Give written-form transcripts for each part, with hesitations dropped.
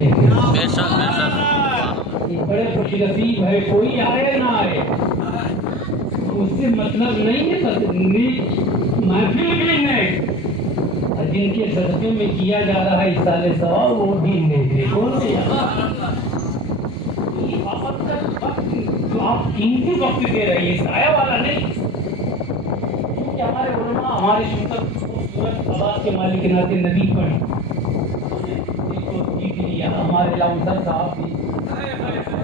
بے شک بے شک بڑے خوش نصیب ہے، کوئی آئے نہ آئے اس سے مطلب نہیں ہے، محفل بھی نہیں، اور جن کے صدقے میں کیا جا رہا ہے اصالِ ثواب وہ بھی نہیں تھے. کون سے جو آپ قیمتی وقت دے رہے ہیں ضائع والا نہیں، کیونکہ ہمارے علماء ہماری خوبصورت آواز کے مالک نعت نبی پڑھیں. ہمارے لاؤنسر صاحب بھی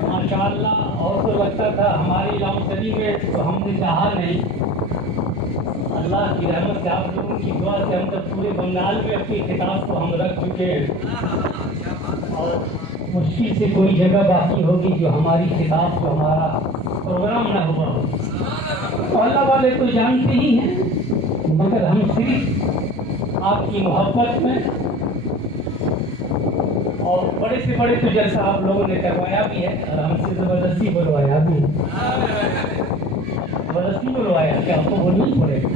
ماشاءاللہ، اور تو لگتا تھا ہماری لاؤنسری میں تو ہم نے چاہا نہیں. اللہ کی رحمت سے آپ لوگوں کی دعا سے ہم تک پورے بنگال میں اپنی خطاب کو ہم رکھ چکے ہیں، اور مشکل سے کوئی جگہ باقی ہوگی جو ہماری خطاب کو ہمارا پروگرام نہ ہوا ہو. تو اللہ والے تو جانتے ہی ہیں، مگر ہم صرف آپ کی محبت میں، اور بڑے سے بڑے تو جیسا آپ لوگوں نے کروایا بھی ہے اور ہم سے زبردستی بلوایا بھی ہے، زبردستی بلوایا کہ آپ کو بولنا ہی پڑے گا.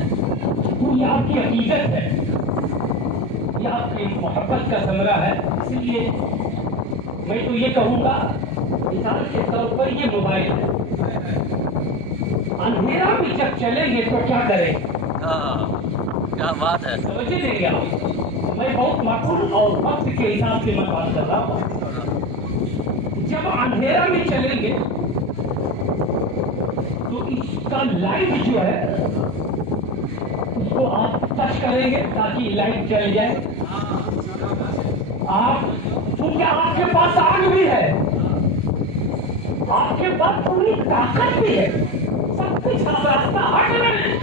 تو یہ آپ کی عقیدت ہے، یہ آپ کی محبت کا ثمرہ ہے. اس لیے میں تو یہ کہوں گا مثال کے طور پر یہ موبائل ہے، اندھیرا بھی جب چلیں گے تو کیا کریں؟ کیا بات ہے. سمجھے دیں گے آپ. میں بہت معقول اور وقت کے حساب سے میں بات کر رہا ہوں. جب اندھیرا میں چلیں گے تو اس کا لائٹ جو ہے اس کو آپ ٹچ کریں گے تاکہ لائٹ جل جائے. آپ کیونکہ آپ کے پاس آگ بھی ہے، آپ کے پاس پوری طاقت بھی ہے، سب کچھ آپ راستہ ہٹ رہے ہیں،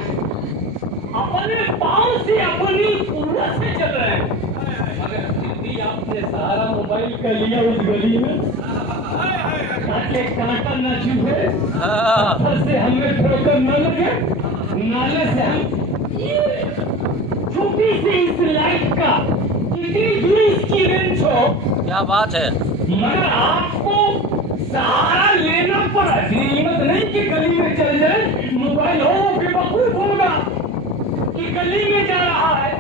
اپنے پاؤں سے اپنی قوت سے چل رہے ہیں، مگر پھر بھی آپ نے سہارا موبائل کا لیا اس گلی میں تاکہ کانٹا نہ چبھے، پتھر سے ہمیں ٹھوکر نہ لگے، نالے سے ہم چھوٹی سی اس لائٹ کا کتنی دور اس کی رینج ہو. کیا بات ہے. مگر آپ کو سہارا لینا پڑا. ہمت نہیں کہ گلی میں چل جائے، موبائل ہو بے وقوف ہوگا کہ گلی میں جا رہا ہے،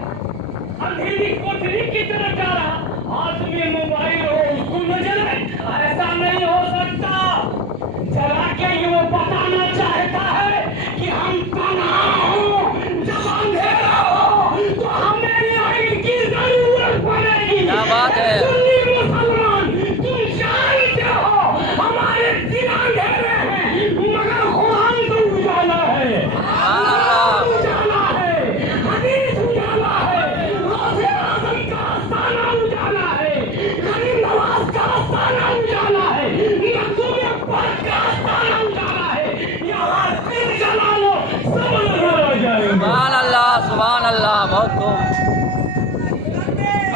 اندھیری کوٹری کی طرف جا رہا، ہاتھ میں موبائل ہو اس کو نہ جلائے. ایسا نہیں ہو سکتا. جلا کے یہ وہ بتانا چاہتا ہے کہ ہم تنہا ہوں. جب اندھیرا ہو تو ہمیں لائٹ کی ضرورت پڑے گی. کیا بات ہے. مسلمان تم جانتے ہو ہمارے دل اندھیرے ہیں، مگر قرآن تو اجالا ہے، اجالا ہے، حدیث اجالا ہے، غوث اعظم کا آستانہ اجالا ہے، غریب نواز کا آستانہ اجالا ہے، مخدوم پاک کا آستانہ اجالا ہے. یہاں دل جلا لو سب نظر آ جائیں گے. سبحان اللہ سبحان اللہ. بہت خوب.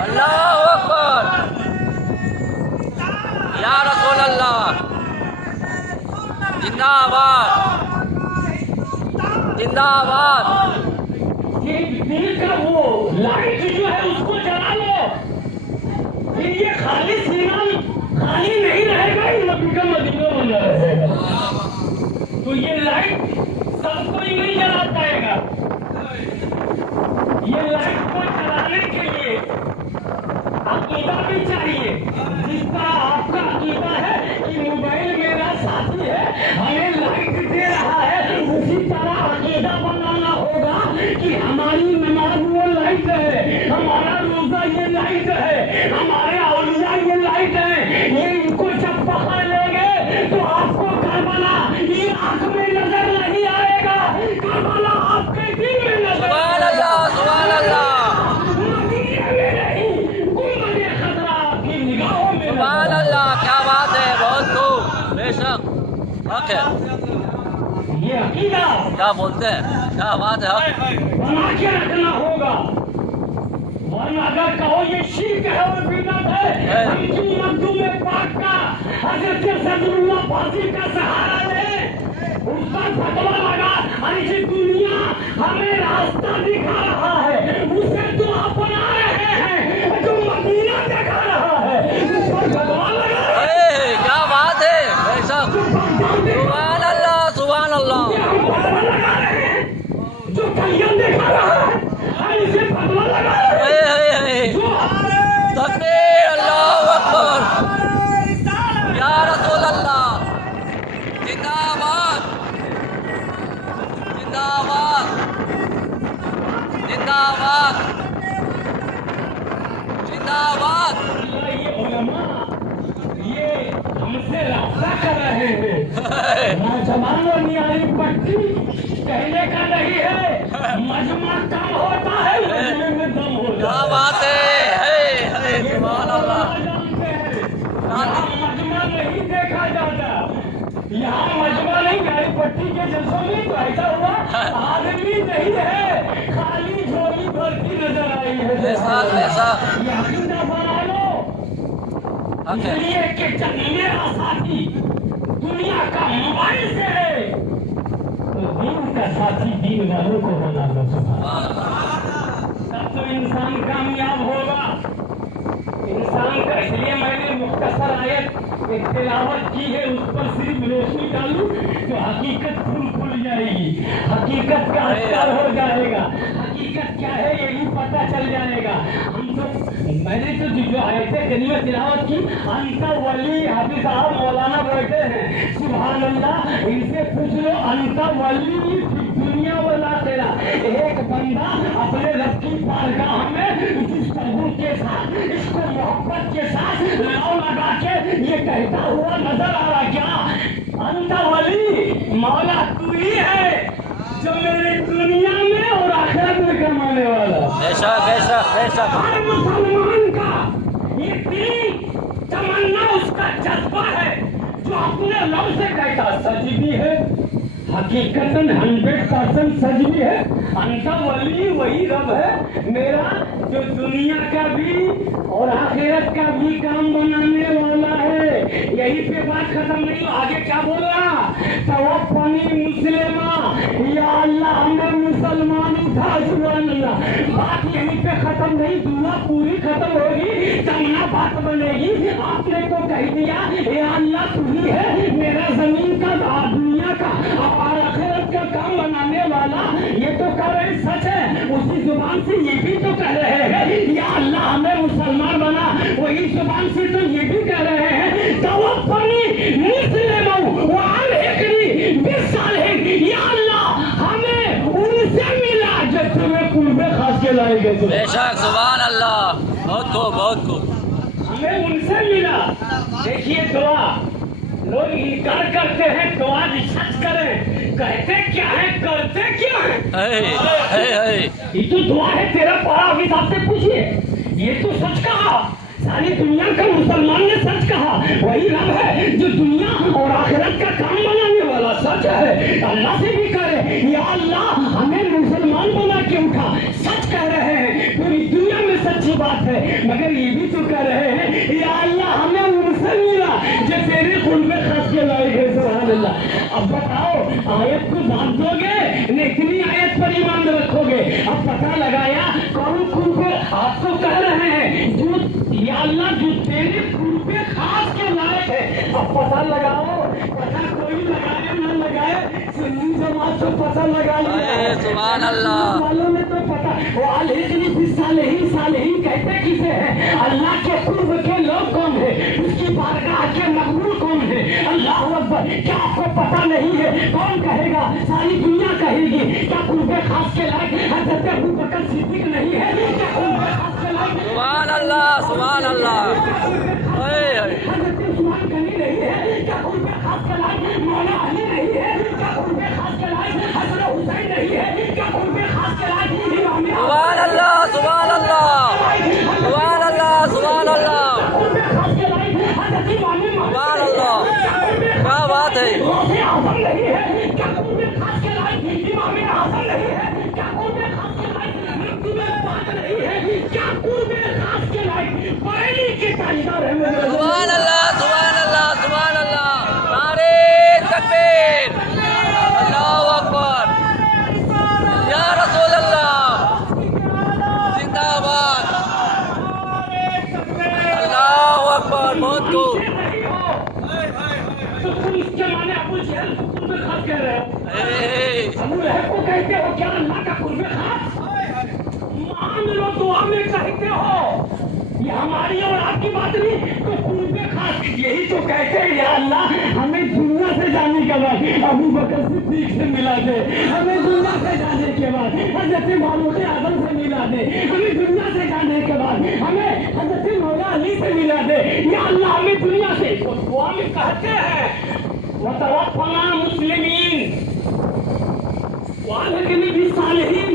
اللہ اکبر. یا رسول اللہ. زندہ آباد زندہ آباد. دل کا وہ لائٹ جو ہے اس کو جلا لو، پھر یہ خالی سینہ خالی نہیں رہے گا، یہ نبی کا مدینہ بنا رہے گا. تو یہ لائٹ سب کوئی نہیں جلا پائے گا. یہ لائٹ کو جلانے کے لیے عقیدہ بھی چاہیے. جس طرح آپ کا عقیدہ ہے کہ موبائل میرا ساتھی ہے، ہمیں لائٹ دے رہا ہے، اسی طرح عقیدہ بنانا ہوگا کہ ہماری نماز وہ لائٹ ہے، ہمارا روزہ یہ لائٹ ہے، ہمارے اولیاء یہ لائٹ ہے. یہ ان کو جب پکڑ لیں گے تو آپ کو کربلا یہ آنکھ میں نظر نہیں آئے گا، کربلا آپ کے دل میں نظر. سبحان اللہ سبحان اللہ. سبحان اللہ. کیا بات ہے. بہت خوب. بے شک حق ہے. یہ عقیدہ کیا بولتے ہیں. کیا بات ہے. بنا کے رکھنا ہوگا، ورنہ اگر کہو یہ شرک ہے اور بدعت ہے، ہم کیوں مخدوم پاک کا حضرت صدر اللہ فاضل کا سہارا لیں؟ اس کا فتویٰ لگا اور یہ دنیا ہمیں راستہ دکھا رہا ہے، اسے تو اپنا رہے ہیں جو مدینہ دکھا رہا ہے، اس پر فتویٰ لگا رہے ہیں. کیا بات ہے. بے شک. سبحان اللہ سبحان اللہ. جو کلیاں دکھا رہا ہے ہم اسے فتویٰ لگا رہے ہیں. تکبیر. اللہ اکبر. नौजवानों नियारी पट्टी कहने का नहीं है, मजमा कम होता है, मजमे में दम होता क्या है। बात है ये सुभान अल्लाह। जानते हैं, यहाँ मजमा नहीं देखा जाता, यहाँ मजमा नहीं, गाड़ी पट्टी के जलसों में तो ऐसा हुआ आदमी नहीं है, खाली झोली भरती नजर आई है। ऐसा यकीन न बना लो, इसलिए कि जब मेरा साथी दुनिया का मोबाइल से है, तो दिन का साथी दिन वालों को बना लो। तब तो इंसान कामयाब होगा। इंसान का, इसलिए मैंने मुख्तसर आयत एक तिलावत की है, उस पर सिर्फ रोशनी डालूं तो हकीकत खुल जाएगी, हकीकत का अस्तर हो जाएगा, हकीकत क्या है यही पता चल जाएगा। हम तो, मैंने तो जो आयतें करीब तिलावत की, अंत वली हाफिज साहब मौलाना बैठे हैं, सुभान अल्लाह, इनसे पूछ लो अंत वली दुनिया वाला तेरा एक बंदा अपने रब की बारगाह में जिस प्रभु के साथ, इसको मोहब्बत के साथ लाव लगा के ये कहता हुआ नजर आ रहा, क्या अंत वली मौला तू ही है जो मेरे दुनिया में और आखिरत में कमाने वाला। बेशक हर मुसलमान का ये दिली तमन्ना, उसका जज्बा है जो अपने रब से कहता, सच भी है, हकीकतन 100% सच भी है, अंता वली वही रब है मेरा जो दुनिया का भी और आखिरत का भी काम बनाने वाला है। यही पे बात खत्म नहीं, आगे क्या बोल रहा, तवफ़्फ़नी मुस्लिमा, या अल्लाह हमें मुसलमान उठा, सुभान अल्लाह। बात यहीं पे खत्म नहीं, दुआ पूरी खत्म होगी तब ना बात बनेगी। आपने तो कह दिया या अल्लाह तू ही है मेरा जमीन का दुनिया का और आखिरत का काम बनाने वाला, ये तो कह रहे सच है, उसी जुबान से ये भी तो कह रहे हैं या अल्लाह हमें मुसलमान बना, वही जुबान से तो ये भी कह रहे हैं तवफ़्फ़नी मुस्लिमा व अलहिक़नी बिस्सालिहीन, या अल्लाह हमें उनसे मिला जो तुम्हें कुर्बे खास के लाएंगे। बेशक सुभान अल्लाह, बहुत खूब हमें उनसे मिला। देखिए दुआ, लोग इनकार करते हैं, दुआ सच करें, कहते क्या है करते क्या है। ये तो दुआ है, तेरा पारा अभी साहब से पूछिए, ये तो सच कहा, सारी दुनिया का मुसलमान ने सच कहा, वही रब है जो दुनिया और आखिरत का काम बनाने वाला, सच है। अल्लाह से भी कह रहे या अल्लाह हमें मुसलमान बना के उठा, सच कह रहे हैं, पूरी दुनिया में सच्ची बात है, मगर ये भी तो कह रहे हैं या अल्लाह हमें उनसे मिला जो तेरे खुल में खस के लाएंगे। सुभान अल्लाह। अब बताओ आयत को बांध दोगे न इतनी आयत पर ईमान रखोगे। अब पता लगाया कौन खुल पे, आप तो कह रहे हैं जो या अल्लाह जो तेरे खुल पे खास के लायक है। अब पता लगाओ, पता कोई लगाए न लगाए, सुन्नी जमात तो पता लगा लिया, सुभान अल्लाह वालों ने तो पता। वो अलहिक़नी बिस्सालिहीन, सालिहीन कहते किसे हैं, अल्लाह के कुर्ब के लोग कौन है, उसकी बारगाह के मकबूल कौन है। अल्लाह अकबर, क्या आपको पता नहीं है, कौन कहेगा, सारी दुनिया कहेगी, क्या कुर्बे खास के लायक हज़रत अबू बकर सिद्दीक़ नहीं है, क्या कुर्बे खास के लायक सुभान अल्लाह हज़रत उस्मान गनी नहीं है, क्या कुर्बे खास के लायक मौला अली नहीं है, क्या कुर्बे खास के लायक हज़रत हुसैन नहीं है, क्या कुर्बे खास के लायक इमाम सुभान अल्लाह कुर्बे खास के लायक हज़रत इमाम सुभान अल्लाह, क्या बात है। गौसे आज़म नहीं है, क्या कुर्बे खास के लायक इमाम आज़म नहीं है, क्या कुर्बे खास के लायक मकतूब पाक नहीं है, क्या कुर्बे खास के लायक बरेली के ताजदार है। सुभान अल्लाह नारे तकबीर, अल्लाहु अकबर, या रसूल अल्लाह जिंदाबाद, अल्लाहु अकबर, बहुत खूब। तो तुम इसके माने अबू जहल को कुर्बे खास कह रहे हो, अबू लहब को कहते हो क्या अल्लाह का कुर्बे खास, मान लो दुआ में कहते हो, ये हमारी और आपकी बात नहीं, तो कुर्बे खास यही तो कहते हैं या अल्लाह हमें दुनिया से जाने के बाद अबू बकर सिद्दीक से मिला दे, हमें दुनिया से जाने के बाद हज़रत फारूक आज़म से मिला दे, हमें दुनिया से जाने के बाद हमें हज़रत मौला अली से मिला दे, या अल्लाह हमें दुनिया से। तो दुआ में कहते हैं وتوفنا مسلمین والحقنا بالصالحین.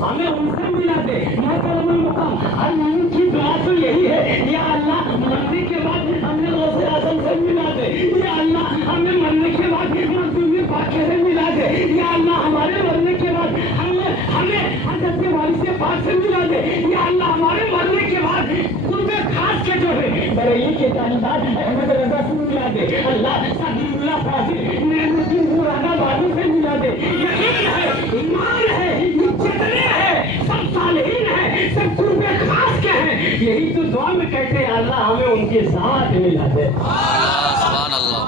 ہمیں ان سے ملا دے. محترم المقام ہر مومن کی دعا تو یہی ہے یا اللہ مرنے کے بعد ہمیں غوث اعظم سے ملا دے. یا اللہ ہمیں مرنے کے بعد مظلوم پاکیزہ سے ملا دے. یا اللہ ہمارے مرنے کے بعد ہمیں حضرت وارث پاک سے ملا دے. یا اللہ ہمارے مرنے کے بعد قرب خاص کے جو ہے بریلی کے تعلیمات احمد رضا سے ملا دے. اللہ صدیق اللہ فاضل نعمت الدین رانا بازو سے ملا دے. یقین ہے ایمان ہے جتنے ہیں سب صالحین ہیں سب قرب خاص کے ہیں. یہی تو دعا میں کہتے ہیں اللہ ہمیں ان کے ساتھ ملا دے. سبحان اللہ.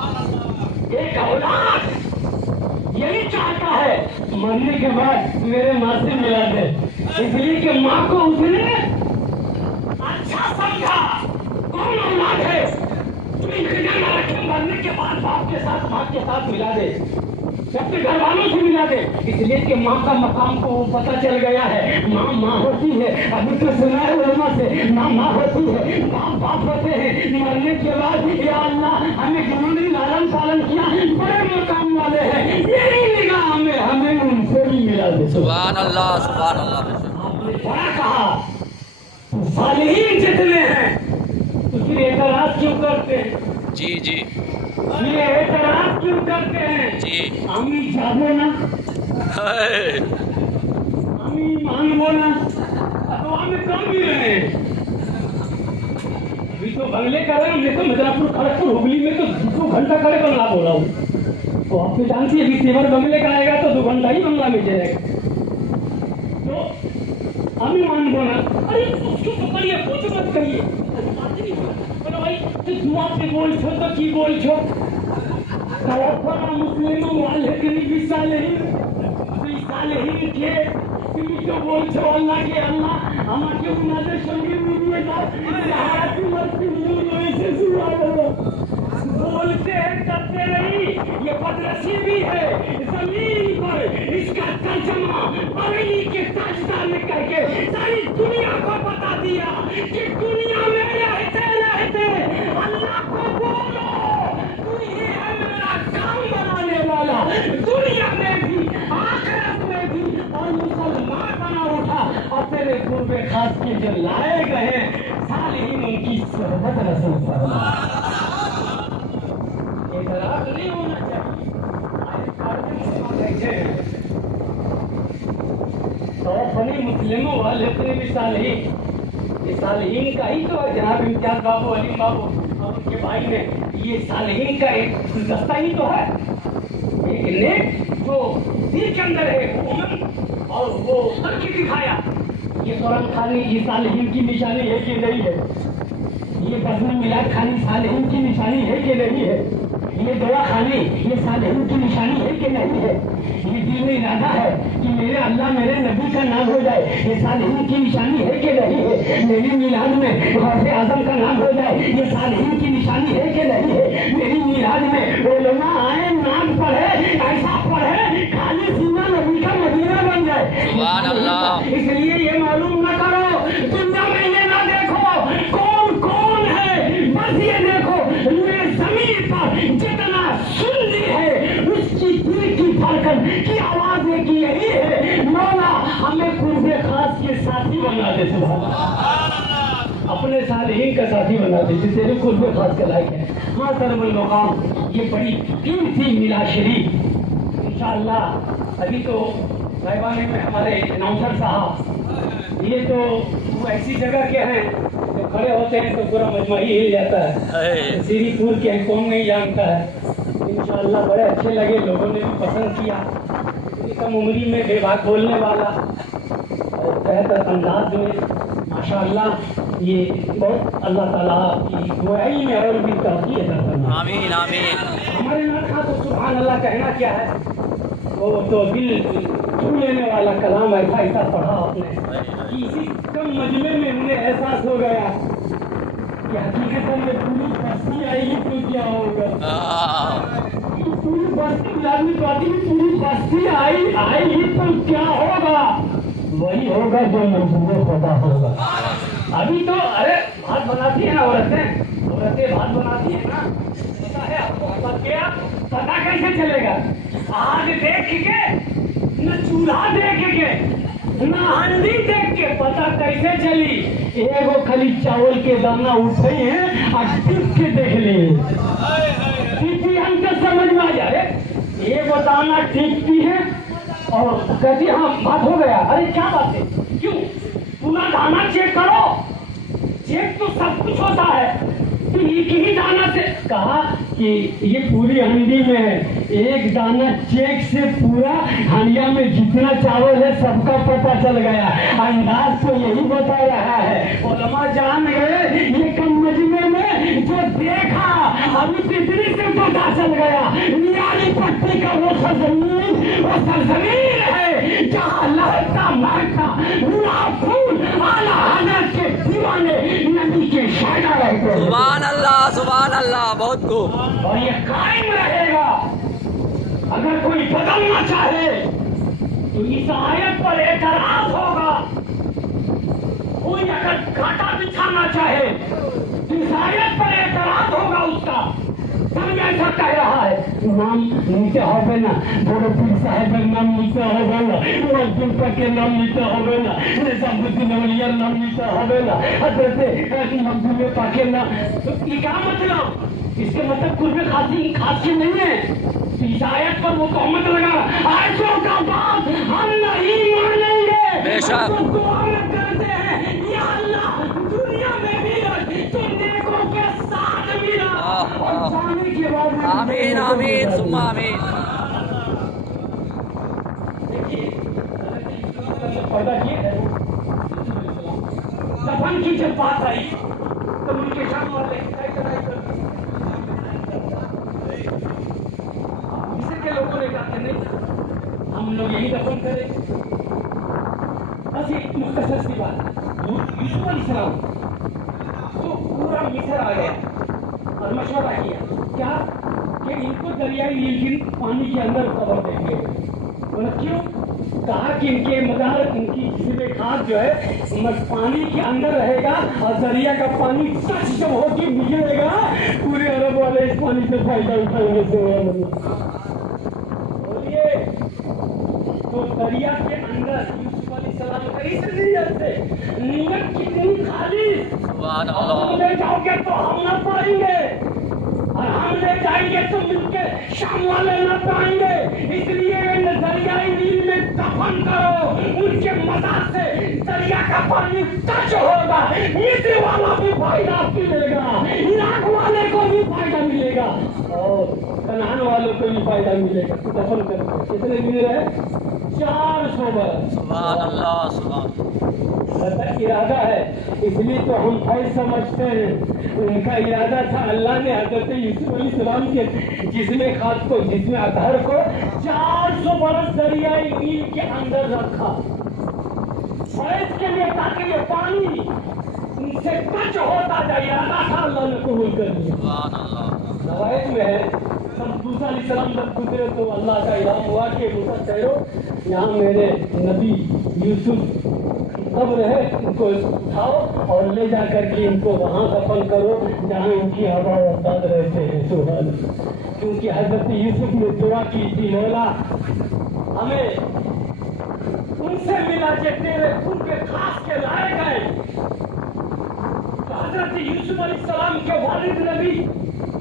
ایک اولاد یہی چاہتا ہے مرنے کے بعد میرے ماں سے ملا دے. اس لیے کہ ماں کو اس نے اچھا سمجھا. کون اولاد ہے جو انتظار نہ رکھے مرنے کے بعد باپ کے ساتھ ماں کے ساتھ ملا دے سب کے گھر والوں سے ملا دے. اس لیے کہ ماں کا مقام کو پتہ چل گیا ہے. ماں ماں ہوتی ہے. ابھی تو سنا ہے علماء سے ماں ماں ہوتی ہے باپ باپ ہوتے ہیں. مرنے کے بعد یا اللہ ہمیں جنہوں نے لالن پالن کیا بڑے مقام والے ہیں. میری نگاہ میں ہمیں ان سے بھی ملا دے. سبحان اللہ سبحان اللہ. آپ نے بڑا کہا صالحین جتنے ہیں تو پھر اعتراض کیوں کرتے ہیں؟ جی جی یہ اعتراض کیوں کرتے ہیں؟ جی. امی جاگو نا ہے. امی مان بولنا تو ہمیں کم بھی رہے ہیں. ابھی تو بنگلے کا رہے ہم نے تو مدراپور کھڑگپور ہگلی میں تو 2 گھنٹہ کھڑے بنگلہ بولا ہوں. تو آپ کو جانتی ہے کہ تیور بنگلے کا آئے گا تو 2 گھنٹہ ہی بنگلہ میں جائے گا. تو امی مان بولنا ارے اس کو پکڑیے کچھ مت کہیے بھائی تو دعا سے بول چھو تو کی بول چھو توفنا مسلمون والحقنا بالصالحین. صالحین کے تم تو بول چھو اللہ کے اللہ ہمارے نظر شنگی میں دا حیات مرتی ہوئی سے سبحان اللہ. بولتے ہیں کرتے نہیں یہ بدرسی بھی ہے. زمین پر اس کا ترجمہ بریلی کے تاجدار نے کہہ کے ساری دنیا کو بتا دیا کہ دنیا میں رہتے رہتے اللہ کو بولو تو یہ ہے میرا کام بنانے والا. دنیا میں بھی آخرت میں بھی اور مسلمان بنا اٹھا اور تیرے قرب خاص کے جو لائے گئے صالحین ان کی صحبت رسول فرما. اعتراض نہیں ہونا چاہیے. توفنی مسلموں والحقنا بالصالحین. یہ صالحین کا ہی تو ہے. جناب امتیاز بابو علیم بابو اور ان کے بھائی نے یہ صالحین کا ایک دستہ ہی تو ہے. ایک نیک جو دل کے اندر ہے وہ امن اور وہ کر کے دکھایا. یہ قرآن خانی یہ صالحین کی نشانی ہے کہ نہیں ہے؟ یہ بزم میلاد خانی صالحین کی نشانی ہے کہ نہیں ہے؟ یہ دعا خانی یہ صالحین کی نشانی ہے کہ نہیں ہے؟ یہ دل میں ارادہ ہے کہ میرے اللہ میرے نبی کا نام ہو جائے یہ صالحین کی نشانی ہے کہ نہیں ہے؟ میری میلاد میں غوث اعظم کا نام ہو جائے یہ صالحین کی نشانی ہے کہ نہیں ہے؟ میری میلاد میں علماء آئے نام پڑھے ایسا پڑھے خالی سینہ نبی کا مدینہ بن جائے. سبحان اللہ. اس لیے یہ معلوم نہ کرو دنیا میں یہ نہ دیکھو کون کون ہے. بس یہ دیکھو میرے زمین پر جتنا سنی ہے اس کی دل کی دھڑکن کی آواز ایک یہی ہے مولا ہمیں قرب خاص کے ساتھی بنا دے. سبحان اللہ. اپنے صالحین کا ساتھی بنا دے جس تیرے قرب خاص کے لائق ہے. ہاں سرم المقام یہ بڑی قیمتی میلاد شریف انشاءاللہ. ابھی تو صاحبانے میں ہمارے اناؤنسر صاحب یہ تو وہ ایسی جگہ کے ہیں جو کھڑے ہوتے ہیں تو پورا مجمع ہی ہل جاتا ہے. سیری پور کے کون نہیں جانتا ہے. انشاءاللہ بڑے اچھے لگے لوگوں نے بھی پسند کیا. اتنی کم عمری میں بے بات بولنے والا اور بہتر انداز میں ماشاءاللہ یہ بہت اللہ تعالیٰ کی دعائی میں اور بھی ترقی عطا فرمائے. آمین آمین. ہمارے ناخا تو سبحان اللہ کہنا کیا ہے وہ تو دل چھو لینے والا کلام ایسا ایسا پڑھا آپ نے کہ اسی کم مجمع میں انہیں احساس ہو گیا کہ حقیقت میں پوری بستی آئے گی تو کیا ہوگا. پوری بستی لازمی پارٹی میں پوری بستی آئے گی تو کیا ہوگا؟ وہی ہوگا جو منصوبے خدا ہوگا. ابھی تو ارے بات بناتی ہیں نا عورتیں بات بناتی ہیں نا. پتا ہے آپ کو देख के, न चूल्हा देख के, न हंडी देख के पता कैसे चली? एगो खाली चावल के दाना उठे हैं और टिप के देख लिए, हमको समझ में आ जाए। एगो दाना टिपती है और कहती हाँ बात हो गया। अरे क्या बात है, क्यों? पूरा दाना चेक करो। चेक तो सब कुछ होता है, तो एक ही दाना से कहा कि ये पूरी हंडी में है, एक दाना चेक से पूरा हंडिया में जितना चावल है सबका पता चल गया। अंदाज तो यही बता रहा है। उलमा जान गए ये कम मजमे में जो देखा अभी तितली से पता चल गया। यानी पट्टी का वो सरजमीन है जहाँ लहरता महकता फूल आला हजरत के दीवाने नबी के शायदा रहते हैं। सुभान अल्लाह, बहुत खूब। और ये कायम रहेगा। अगर कोई बदलना चाहे तो इस आयत पर एतराज होगा। कोई अगर घाटा बिछाना चाहे तो इस आयत पर एतराज होगा उसका। सब ऐसा कह रहा है, नाम नीचे होगा ना, बड़े पीर साहब का नाम नीचे होगा ना, मजदूर का के नाम नीचे होगा ना, निजामुद्दीन औलिया नाम नीचे होगा ना, हजरत मखदूम पाक के नाम। तो ये क्या मतलब? इसके मतलब कुर्बे खासी नहीं है। इस आयत पर वो तहमत लगा, आयतों का बात हम नहीं मानेंगे। बेशक। हम दुआ करते हैं, या अल्लाह दुनिया में भी तो नेकों के साथ मिला और जाने के बाद में आमीन आमीन सुम्मा आमीन। देखिए पैदा किए थे दफन की जब बात आई तो उनके शाम वाले के लोगों ने कहा नहीं हम लोग यही दफन करें। बस एक मुख्तसर सी बात, यूसुफ अलैहिस्सलाम तो पूरा मिस्र आ गया और मशवरा किया क्या कि इनको दरियाई नील की पानी के अंदर कब्र देंगे। बोला क्यों? कहा कि इनके मदार इनकी जिसमें खाद जो है पानी के अंदर रहेगा और दरिया का पानी सच जब होगी निकलेगा पूरे अरब वाले इस पानी से फायदा उठाएंगे। तो दरिया के अंदर यूसुफ अलैहिस्सलाम से नीयत कितनी खालिस, हम ले जाओगे तो हम न पाएंगे और हम ले जाएंगे तो मिलके शाम वाले न पाएंगे। इसलिए दरियाई नील में दफन करो, उनके मदद से दरिया का पानी टच होगा, मिस्र वाला भी फायदा मिलेगा, इराक वाले को भी फायदा मिलेगा और कनान वालों को भी फायदा मिलेगा। दफन करो। कितने मिल रहे? 400 बरस। सुभान अल्लाह सुभान। इरादा है, इसलिए तो हम फैज समझते हैं। उनका इरादा था, अल्लाह ने हजरत यूसुफ अलैहिस्सलाम के जिसमें खाद को जिसमें अतहर को 400 बरस दरियाई नील के अंदर रखा फैज के लिए, ताकि ये पानी उनसे टच होता जाए। इरादा था, अल्लाह ने कबूल कर लिया। सुभान अल्लाह। रवायत में है मूसा अलैहिस्सलाम जब गुजरे तो अल्लाह का इल्हाम हुआ कि मूसा ठहरो, यहाँ मेरे नबी यूसुफ कब्र है, इनको उठाओ और ले जा करके इनको वहाँ दफन करो जहाँ इनकी हवा औलाद रहते हैं। सुभान। क्योंकि हजरत यूसुफ ने दुआ की थी, मौला हमें उनसे मिला जो तेरे उनके खास के लायक है। तो हजरत यूसुफ अलैहिस्सलाम के वालिद नबी,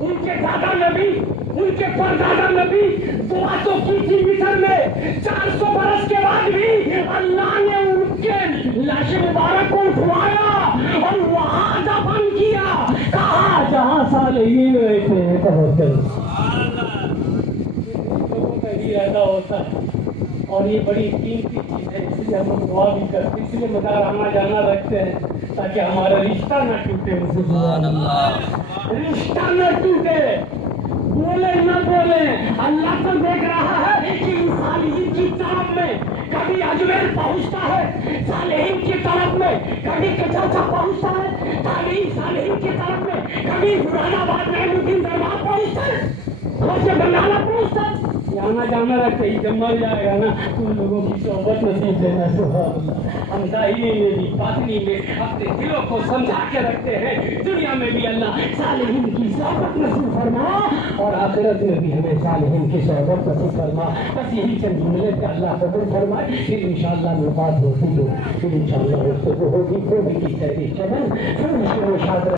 उनके दादा नबी, उनके परदादा नबी दुआ तो की थी मिस्र में। 400 बरस के बाद भी अल्लाह ने उनके लाश मुबारक को उठवाया और वहां दफन किया। कहा जहां सालेहीन रहते हैं। लोगों का ही इरादा होता है और ये बड़ी कीमती चीज है, इसलिए हम दुआ भी करते हैं, इसलिए मदार आना जाना रखते हैं ताकि हमारा रिश्ता न टूटे। सुभान अल्लाह। रिश्ता न टूटे, बोले न बोले, अल्लाह तो देख रहा है कि सालेहीन की तरफ में कभी अजमेर पहुंचता है, सालेहीन की तरफ में कभी कचौचा पहुंचता है, सालेहीन की तरफ में कभी मुरादाबाद में मुद्दीन दरबार पहुंचता है, बंगाला पहुंचता है। आना जाना रखते ही जब मर जाएगा ना तुम लोगों की सोबत नसीब देना। सुभान अल्लाह। हम दाहिनी में भी बातनी में अपने दिलों को समझा के रखते हैं। दुनिया में भी अल्लाह सालिहीन की सोबत नसीब फरमा और आखिरत में भी हमें सालिहीन की सोबत नसीब फरमा। बस यही चंद जुमले का अल्लाह कबूल फरमाए। फिर इंशाअल्लाह मुलाकात होगी, फिर इंशाअल्लाह होगी, फिर भी की चमन, फिर मुश्किल